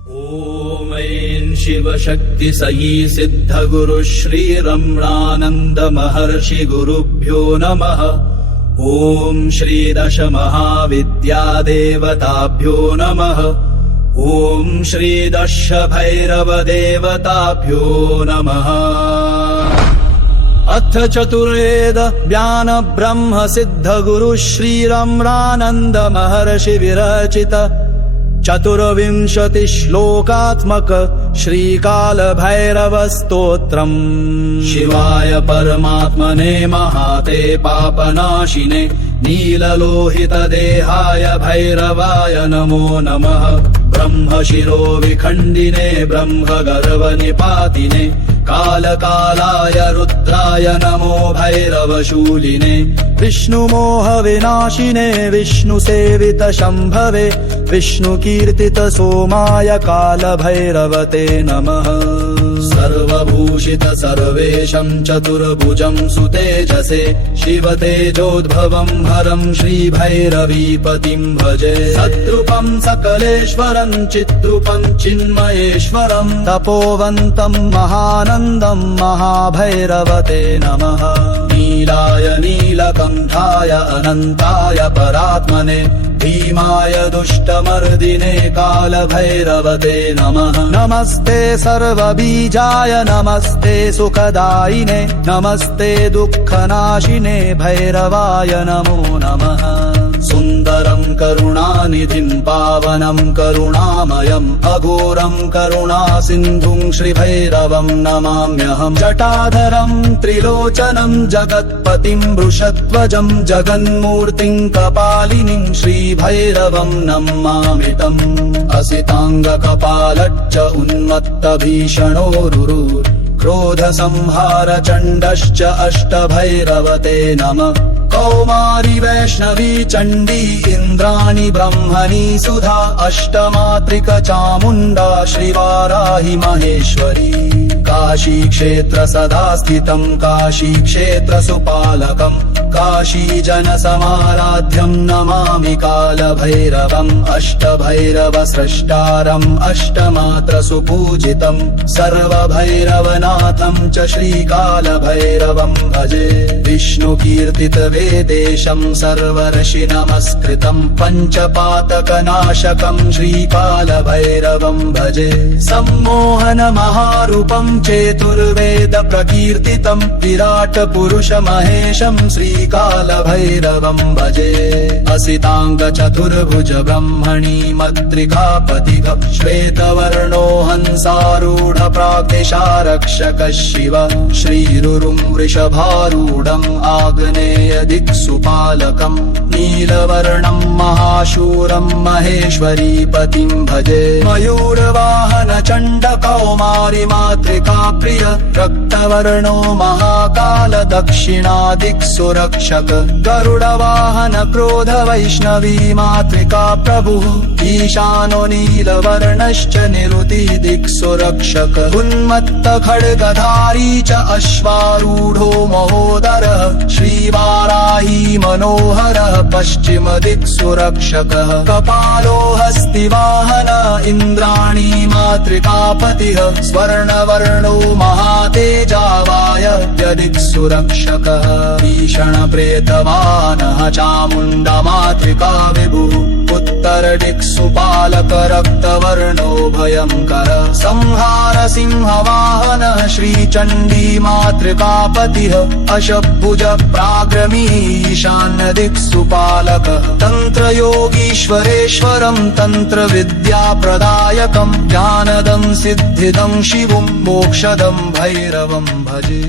ॐ ऐं शिवशक्ति सयी सिद्धगुरु श्री रमणानंद महर्षि गुरुभ्यो नमः। ॐ श्री दश महाविद्या देवताभ्यो नमः। ॐ श्री दश भैरव देवताभ्यो नमः। अथ चतुर्वेद व्यान ब्रह्म सिद्ध गुरु श्री रमणानंद महर्षि विरचित 24 श्लोकात्मक श्रीकाल भैरव स्तोत्रम्। शिवाय परमात्मने महाते पापनाशिने नीललोहित देहाय भैरवाय नमो नमः। ब्रह्म शिरो विखण्डिने ब्रह्म गर्भ निपातिने कालकालाय रुद्राय नमो भैरवशूलिने। विष्णुमोह विनाशिने विष्णु सेवित शम्भवे विष्णु कीर्तित सोमाय काल भैरवते नमः। सर्वभूषित सर्वेशं चतुर्भुजं सुतेजसे शिवतेजोद्भवं हरं श्रीभैरवीपतिं भजे। सद्रूपं सकलेश्वरं चिद्रूपं चिन्मयेश्वरं तपोवन्तं महानन्दं महाभैरवते नमः। नीलाय नीलकण्ठाय अनन्ताय परात्मने भीमाय दुष्टमर्दिने कालभैरवते नमः। नमस्ते सर्वबीजाय नमस्ते सुखदायिने नमस्ते दुःखनाशिने भैरवाय नमो नमः। सुन्दरं करुणानिधिं पावनं करुणामयं अघोरं करुणासिन्धुं श्रीभैरवं नमाम्यहम्। जटाधरं त्रिलोचनं जगत्पतिं वृषध्वजं जगन्मूर्तिं कपालिनीं श्रीभैरवं नमामितम्। असिताङ्गकपालच्च उन्मत्तभीषणोरुरु क्रोधसंहार चण्डश्च अष्टभैरवते नमः। कौमारी वैष्णवी चण्डी इन्द्राणी ब्रह्मणी सुधा अष्टमात्रिक चामुण्डा श्रीवाराहि महेश्वरी। काशी क्षेत्र सदा स्थितं काशी क्षेत्र सुपालकं काशी जन समाराध्यं नमामि कालभैरवम्। अष्टभैरव स्रष्टारम् अष्टमात्र सुपूजितं सर्वभैरवनाथं च श्रीकालभैरवं भजे। विष्णु कीर्तित वेदेशं सर्वर्षि नमस्कृतं पञ्चपातकनाशकं श्रीकालभैरवं भजे। सम्मोहन महारूपं चतुर्वेद प्रकीर्तितं विराट पुरुष महेशं श्रीकालभैरवं भजे। असितांग चतुर्भुज ब्रह्मणि मत्रिकापतिः श्वेतवर्णो हंसारूढ प्राग्दिशारक्षक शिव। श्रीरुरुं वृषभारूढं आग्नेय दिक्सुपालकं नीलवर्णं महाशूरं महेश्वरीपतिं भजे। मयूरवाहन चण्ड कौमारी मातृका प्रिय रक्तवर्णो महाकाल दक्षिणादिक्सुरक्षक। गरुडवाहन क्रोध वैष्णवी मातृका प्रभुः ईशानो नीलवर्णश्च निरुति दिक्सुरक्षक। उन्मत्त खड्गधारी च अश्वारूढो महोदरः श्रीवाराही मनोहरः पश्चिम दिक्सुरक्षकः। कपालो हस्तिवाहन इन्द्राणी मातृकापतिः स्वर्णवर्णो महातेजावाय दिक्सुरक्षकः। भीषण प्रेतवानः चामुण्डा मातृका विभुः उत्तर दिक्सुपालक रक्तवर्णो भयङ्कर। संहार सिंहवाहन श्रीचण्डी मातृकापतिः अशभुज प्राग्रमी ईशान्य दिक्सुपालकः। तन्त्रयोगीश्वरेश्वरं तन्त्रविद्याप्रदायकं ज्ञानदं सिद्धिदं शिवं मोक्षदं भैरवं भजे।